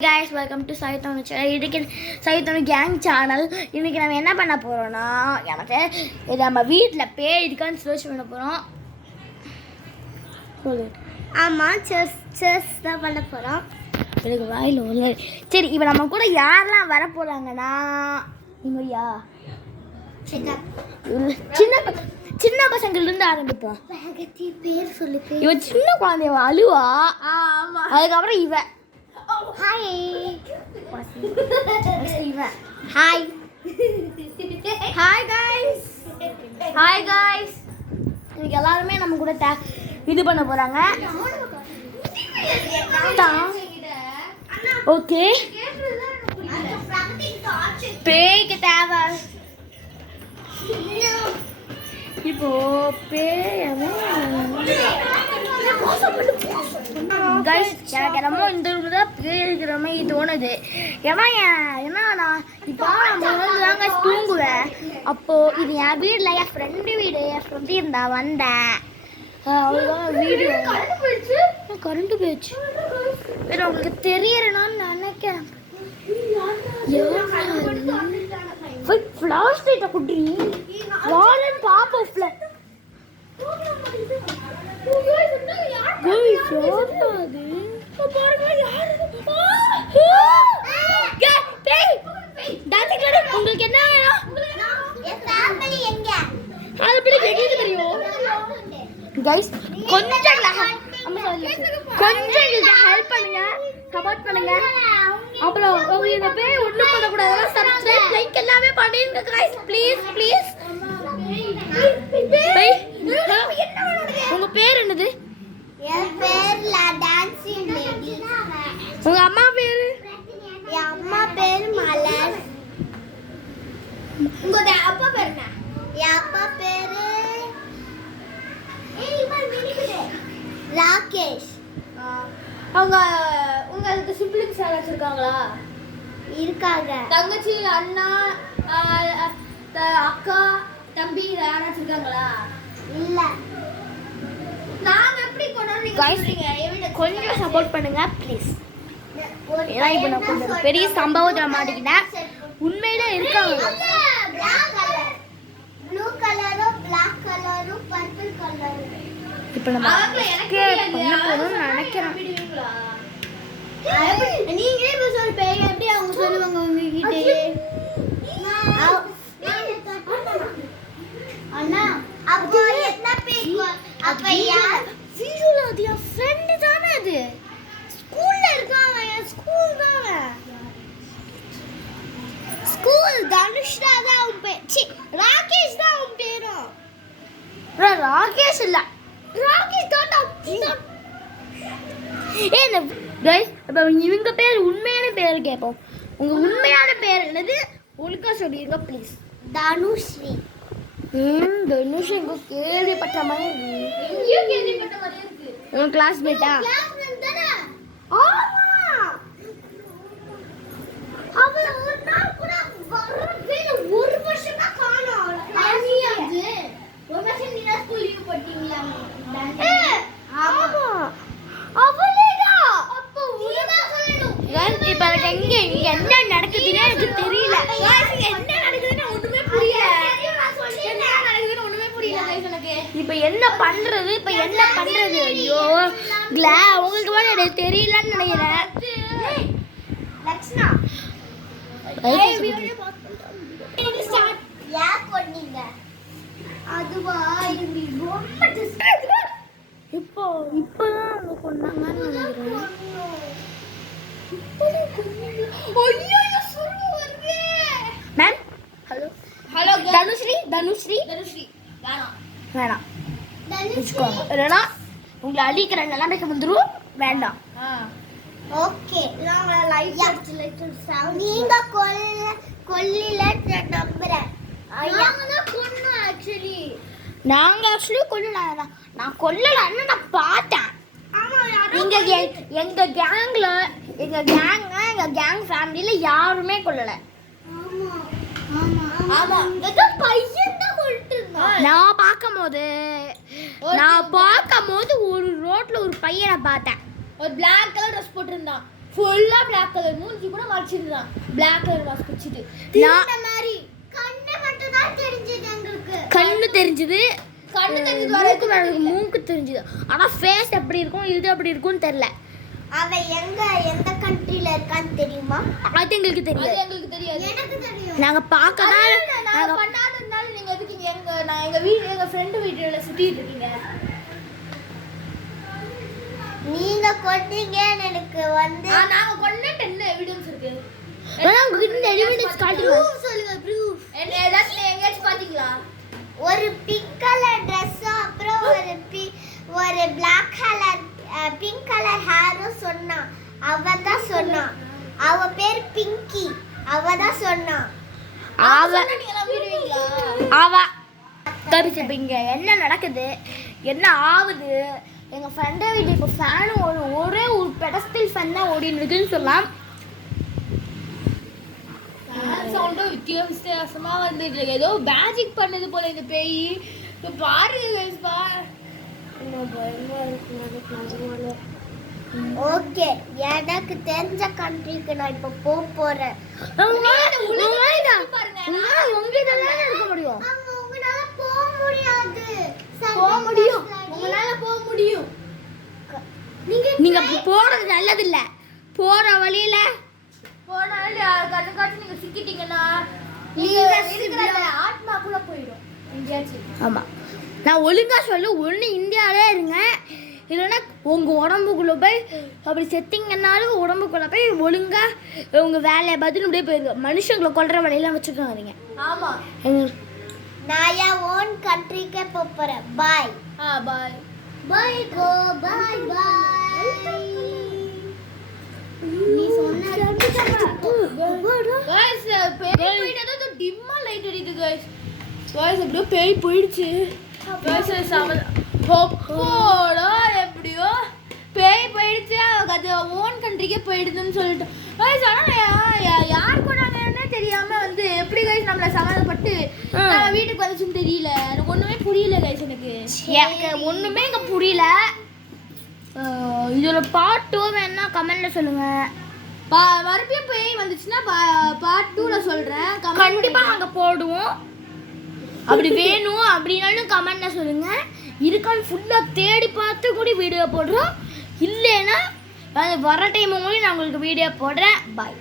guys, welcome to Saitonu channel. இதுக்கு Saitonu gang channel. இன்னைக்கு நாம என்ன பண்ண போறோம்னா எனக்கு நம்ம வீட்ல பேய் இருக்கான்னு சர்ச் பண்ண போறோம். ஆமா செஸ் தான் பண்ண போறோம். எனக்கு வாயில ஒரே. சரி, இப்போ நம்ம கூட யாரெல்லாம் வர போறாங்கன்னா நீங்கயா சின்ன பசங்கள்ல இருந்து ஆரம்பிப்போம். பேர் சொல்லு. இவ சின்ன குழந்தைய அழுவா. ஆமா. அதுக்கப்புறம் இவ Hi. Hi. Hi guys. Hi guys. இன்னைக்கு எல்லாரும் நம்ம கூட இது பண்ண போறாங்க. ஓகே. பேய்க்கு தேவை. இப்போ கைஸ் எனக்கு என்னமோ இந்த ரூம் தான் பேய் இருக்கிற மாதிரி தோணுது. ஏன்னா நான் இப்போ நான் தாங்க தூங்குவேன். அப்போது இது என் வீட்டில் என் ஃப்ரெண்டு வீடு. என் ஃப்ரெண்டு இருந்தா வந்தேன். அவ்வளோதான் வீடியோ. கரண்ட் போயிடுச்சு. வேறு உங்களுக்கு தெரியறேன்னு நினைக்கிறேன். ஃப்ளாஷ் லைட்டை குட்டி வாலன் பாப்போம். உங்களுக்கு என்ன வேணும்? கைஸ் கொஞ்சம் ஹெல்ப் பண்ணுங்க, சப்போர்ட் பண்ணுங்க. அப்புறம் உங்க பேர் ஒன்றும் பண்ணக்கூடாது. சப்ஸ்கிரைப் லைக் எல்லாமே பண்ணிருங்க கைஸ், ப்ளீஸ் ப்ளீஸ். உங்க பேர் என்னது? என் பேர் டான்சிங் லேடி. உங்க அம்மா பேரு? என் அம்மா பேர் மலர். உங்க அப்பா பேர் என்ன? என் அப்பா பேரு ராகேஷ். உங்களுக்கு சிப்ளிங்ஸ் யாராச்சும் இருக்காங்களா? இருக்காங்க. தங்கச்சி, அண்ணா, அக்கா, தம்பி யாராச்சும் இருக்காங்களா? இல்ல. நாங்க எப்படி கொண்டாடுறீங்க? கொஞ்சம் சப்போர்ட் பண்ணுங்க ப்ளீஸ். ஏன்னா இப்போ நான் கொஞ்சம் பெரிய சம்பவத்தில் மாட்டிக்கிட்டேன். உண்மையில இருக்காங்க. ப்ளூ கலரும் பிளாக் கலரும் பர்பிள் கலரும். இப்போ நம்ம பண்ண போறோம்னு நினைக்கிறேன். நீங்களே இப்ப சொல்ல பேய் எப்படி அவங்க சொல்லுவாங்க உங்ககிட்ட? அண்ணா அப்போ என்ன பேய்? அப்ப யார்? சீசுல அது என் ஃப்ரெண்ட் தானே. அது ஸ்கூல்ல இருக்காங்க. என் ஸ்கூல் தானே. ஸ்கூல் தனுஷ்ரா தான் உன் பேர். சி ராகேஷ் தான் உன் பேரும். ராகேஷ் இல்ல, ராகேஷ் தான். ஏன் கைஸ் அப்ப இவங்க பேர் உண்மையான பேர் கேட்போம். உங்க உண்மையான பேர் என்னது? ஒழுங்கா சொல்லிருங்க ப்ளீஸ். தனுஸ்ரீ. தனுஷ் எங்க கேள்விப்பட்ட மாதிரி இருக்கு. உங்க கிளாஸ்மேட்டா? ஆமா. அவ ஒரு நாள் கூட வரவே ஒரு வருஷமா காணோம். அது ஒரு வருஷம் நீங்க ஸ்கூல் லீவ் போட்டீங்களா? ஆமா. அவளேதான். அப்போ நீதான் சொல்லணும். இப்ப எனக்கு இங்க என்ன நடக்குதுன்னு எனக்கு தெரியல. என்ன நடக்குதுன்னு ஒண்ணுமே புரியல. இப்ப என்ன பண்றது? ஐயோ உங்களுக்கு வேற எனக்கு தெரியலன்னு நினைக்கிறேன். லக்ஷ்னா யார் பண்ணீங்க? அதுவா இது ரொம்ப இப்பதான் அவங்க கொண்டாங்கன்னு நினைக்கிறேன். மேம் ஹலோ தனுஸ்ரீ வேணாம் வச்சுக்கோங்க. இல்லைன்னா உங்களை அழிக்கிற நிலைமைக்கு வந்துடும். வேண்டாம். ஓகே. நீங்க கொல்லில நம்புறேன். நாங்க ஆக்சுவலி கொல்லல. நான் கொல்லலன்னு நான் பார்த்தேன். எங்க கேங் ஃபேமிலியில யாருமே கொல்லல. நான் பார்க்கும்போது ஒரு ரோட்ல ஒரு பையனை பார்த்தேன். ஒரு black கலர் ட்ரெஸ் போட்டுருந்தான். ஃபுல்லா Black கலர் மூஞ்சி கூட மறைச்சிருந்தான் Black கலர் மாஸ்க் வச்சிட்டு இந்த மாதிரி கண்ணு மட்டும் தான் தெரிஞ்சது எங்களுக்கு கண்ணு தெரிஞ்சது வரைக்கும் மூக்கு தெரிஞ்சது ஆனா ஃபேஸ் எப்படி இருக்கும் இது எப்படி இருக்கும்னு தெரியல அவ எந்த கண்ட்ரில இருக்கான்னு தெரியுமா அது எங்களுக்கு தெரியாது எனக்கு தெரியும் நாங்க பார்க்கதான் நான் பண்ணாதனால நீங்க எதுக்கு எங்க ஃப்ரெண்ட் வீட்டுல சுத்திட்டு இருக்கீங்க நீங்க கொன்னீங்கன்னு எனக்கு வந்து நாங்க கொன்ன 10 எவிடன்ஸ் இருக்கு உங்ககிட்ட இந்த எலிமெண்ட்ஸ் காட்டுங்க சொல்லுங்க ப்ரூஃப் என்ன ஏதாச்சும் எங்கேயாச்சும் பாத்தீங்களா ஒரு பிங்க் கலர் Dress அப்புறம் ஒரு Black கலர் பிங்க் கலர் ஹேரும் சொன்னா அவ தான் சொன்னா அவ பேர் பிங்கி அவ தான் சொன்னா அவ தரிச்சு இங்க என்ன நடக்குது என்ன ஆகுது எங்க ஃப்ரெண்ட் வீட்டு இப்போ ஃபேன் ஒரே ஒரு பெடஸ்டல் ஃபேன் தான் ஓடின்னு இருக்குன்னு சொல்லலாம் சவுண்டும் வித்தியாசமா வந்து ஏதோ மேஜிக் பண்ணது போல இந்த பேய் இப்போ பாருங்க ஓகே எனக்கு தெரிஞ்ச கண்ட்ரிக்கு நான் இப்போ போறேன் இருக்க முடியும் உங்களால போக முடியாது உங்களால போக முடியும் நீங்க போறது நல்லது இல்ல போற வழியில போனாலும் கண்ணுக்காச்சும் நீங்க சிக்கிட்டீங்கன்னா நீங்க இருக்கிற ஆத்மாக்குள்ள போயிடும் எங்கேயாச்சும் ஆமா நான் ஒழுங்கா சொல்ல ஒன்று இந்தியாவிலே இருங்க இல்லைன்னா உங்கள் உடம்புக்குள்ளே போய் அப்படி செத்திங்கன்னாலும் உடம்புக்குள்ளே போய் ஒழுங்கா உங்கள் வேலையை பதில் அப்படியே போயிருங்க மனுஷங்களை கொல்ற வழியெல்லாம் வச்சுக்காதீங்க ஆமா நான் என் ஓன் கண்ட்ரிக்கே போறேன் பாய் பாய் பாய் கோ பாய் பாய் நீ சொன்ன गाइस பேய் போயிட்டது तो டிம்மா லைட் அடிக்குது गाइस गाइस அப்படியே பேய் போயிடுச்சு गाइस ஹோப்போடா எப்படியோ பேய் போயிடுச்சு அது ஓன் கண்ட்ரிக்கே போயிடுதுன்னு சொல்லிட்டு गाइस ஆனா யார் கொண்டாங்கன்னே தெரியாம வந்து எப்படி गाइस நம்மள சமாதானப்பட்டு நம்ம வீட்டுக்கு வந்துச்சுன்னு தெரியல எனக்கு ஒண்ணுமே புரியல गाइस எனக்கு ஒன்றுமே இங்கே புரியல இதோட பார்ட் 2 வேணா கமெண்ட்ல சொல்லுங்க மறுபடியும் பேய் வந்துச்சுன்னா பார்ட் 2ல சொல்றேன் கண்டிப்பா நாங்க போடுவோம் அப்படி வேணும் அப்படின்னாலும் கமெண்ட்ல சொல்லுங்க இருக்கான்னு ஃபுல்லா தேடி பார்த்து கூட வீடியோ போடுறோம் இல்லைன்னா வர டைம் மூலம் நான் உங்களுக்கு வீடியோ போடுறேன் பாய்